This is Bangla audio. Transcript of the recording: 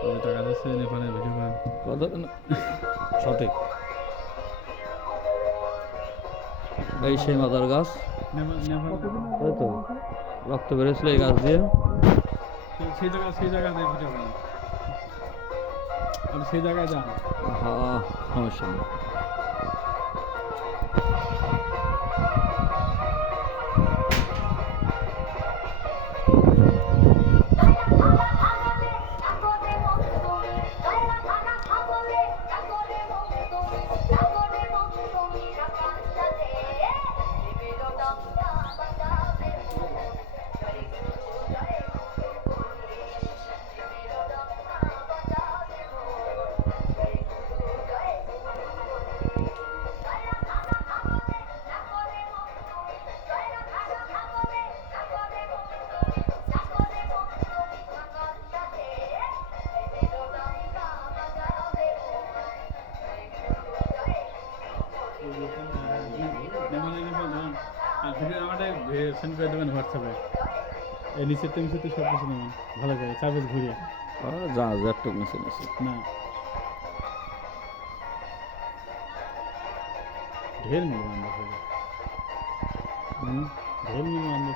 কত টাকা দিচ্ছে নেপালের ভিডিও করেন কত? সঠিক। এই সেই মাদার গাছ। তাই তো। রক্ত বেরোছিল এই গাছ দিয়ে। সেই- সেই জায়গা সেই জায়গাতে ভিডিও করেন আপনি সেই জায়গায় যান হ্যাঁ সমস্যা নেই। আর ভিডিও আমাদের সেন্ড করে দেবেন হোয়াটসঅ্যাপে এই নিচের তো নিচের তো সব কিছু নেবেন ভালো করে চার পেজ ঘুরিয়ে আহ, যা যা একটু মেশিন আছে না ঢের মিলবে আমরা ঢের মিলবে আমরা